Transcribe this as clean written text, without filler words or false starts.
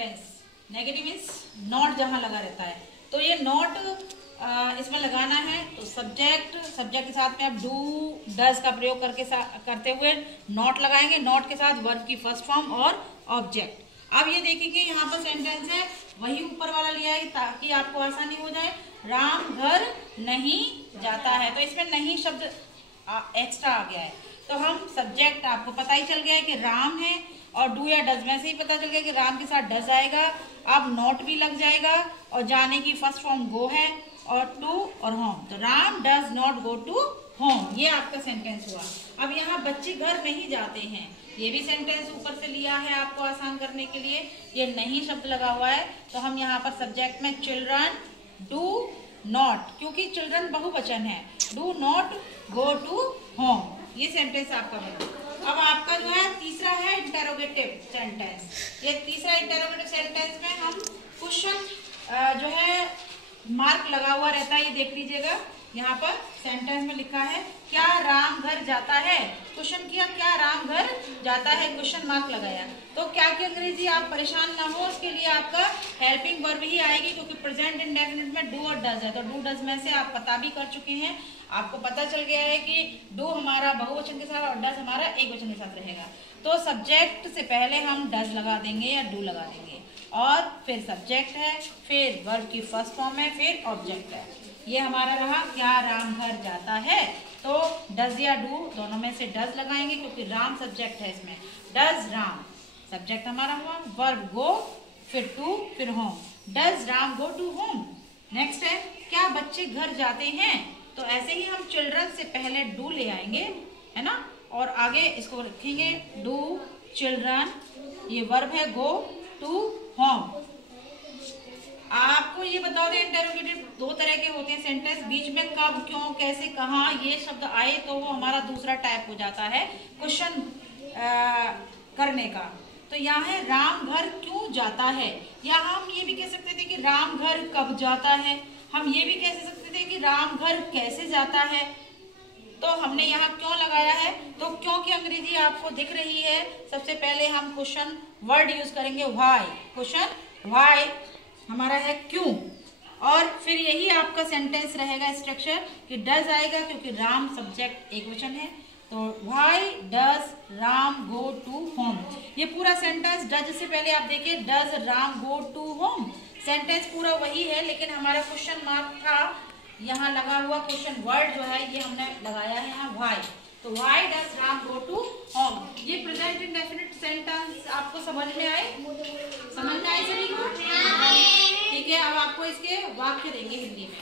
Sentence. Negative means not जहां लगा रहता है, तो ये नॉट इसमें लगाना है। तो सब्जेक्ट के साथ में आप डू डज का प्रयोग करते हुए नॉट लगाएंगे। नॉट के साथ वर्ब की फर्स्ट फॉर्म और ऑब्जेक्ट। अब ये देखिए कि यहाँ पर सेंटेंस है, वही ऊपर वाला लिया है ताकि आपको आसानी हो जाए। राम घर नहीं जाता है, तो इसमें नहीं शब्द एक्स्ट्रा आ गया है। तो हम सब्जेक्ट, आपको पता ही चल गया है कि राम है, और डू या डज में से ही पता चल गया कि राम के साथ डज आएगा। अब नॉट भी लग जाएगा, और जाने की फर्स्ट फॉर्म गो है, और टू और होम। तो Ram does not go to home, ये आपका सेंटेंस हुआ। अब यहाँ बच्चे घर नहीं जाते हैं, ये भी सेंटेंस ऊपर से लिया है आपको आसान करने के लिए। ये नहीं शब्द लगा हुआ है, तो हम यहाँ पर सब्जेक्ट में चिल्ड्रन डू नॉट, क्योंकि चिल्ड्रन बहुवचन है, do not go to home, ये सेंटेंस आपका बना। अब आपका जो है तीसरा है इंटेरोगेटिव सेंटेंस। ये तीसरा इंटेरोगेटिव सेंटेंस में हम क्वेश्चन जो है मार्क लगा हुआ रहता है, ये देख लीजिएगा। यहाँ पर सेंटेंस में लिखा है क्या राम घर जाता है, क्वेश्चन किया क्या राम घर जाता है, क्वेश्चन मार्क लगाया। तो क्या की अंग्रेजी आप परेशान ना हो, उसके लिए आपका हेल्पिंग वर्ब ही आएगी, क्योंकि प्रेजेंट इंडेफिनिट में डू और डज है। तो डू डज में से आप पता भी कर चुके हैं, आपको पता चल गया है कि डू हमारा बहुवचन के साथ और डज हमारा एक वचन के साथ रहेगा। तो सब्जेक्ट से पहले हम डज लगा देंगे या डू लगा देंगे, और फिर सब्जेक्ट है, फिर वर्ब की फर्स्ट फॉर्म है, फिर ऑब्जेक्ट है। ये हमारा रहा क्या राम घर जाता है। तो डज या डू दोनों में से डज लगाएंगे, क्योंकि राम सब्जेक्ट है इसमें। डज राम सब्जेक्ट हमारा हुआ, वर्ब गो, फिर टू, फिर home. Does Ram go to home. Next है क्या बच्चे घर जाते हैं, तो ऐसे ही हम चिल्ड्रन से पहले डू ले आएंगे, है ना, और आगे इसको रखेंगे डू चिल्ड्रन, ये वर्ब है गो टू होम। आपको ये बता दें इंटेरोगेटिव दो तरह के होते हैं सेंटेंस, बीच में कब, क्यों, कैसे, कहाँ ये शब्द आए तो वो हमारा दूसरा टाइप हो जाता है क्वेश्चन करने का। तो यहाँ है राम घर क्यों जाता है, या हम ये भी कह सकते थे कि राम घर कब जाता है, हम ये भी कह सकते थे कि राम घर कैसे जाता है। तो हमने यहाँ क्यों लगाया है, तो क्यों की अंग्रेजी आपको दिख रही है। सबसे पहले हम क्वेश्चन वर्ड यूज करेंगे व्हाई, क्वेश्चन व्हाई हमारा है क्यों, और फिर यही आपका सेंटेंस रहेगा स्ट्रक्चर कि डज आएगा, क्योंकि राम सब्जेक्ट एक वचन है। तो why does Ram go to home, ये पूरा सेंटेंस डज से पहले आप देखिए does Ram go to home, sentence पूरा वही है, लेकिन हमारा क्वेश्चन मार्क था यहाँ लगा हुआ, क्वेश्चन वर्ड जो है ये हमने लगाया है यहाँ व्हाई। तो why does Ram go to home, ये प्रेजेंट इंडेफिनिट सेंटेंस आपको समझ में आए, समझ में आए सभी को? ठीक है, अब आपको इसके वाक्य देंगे हिंदी में।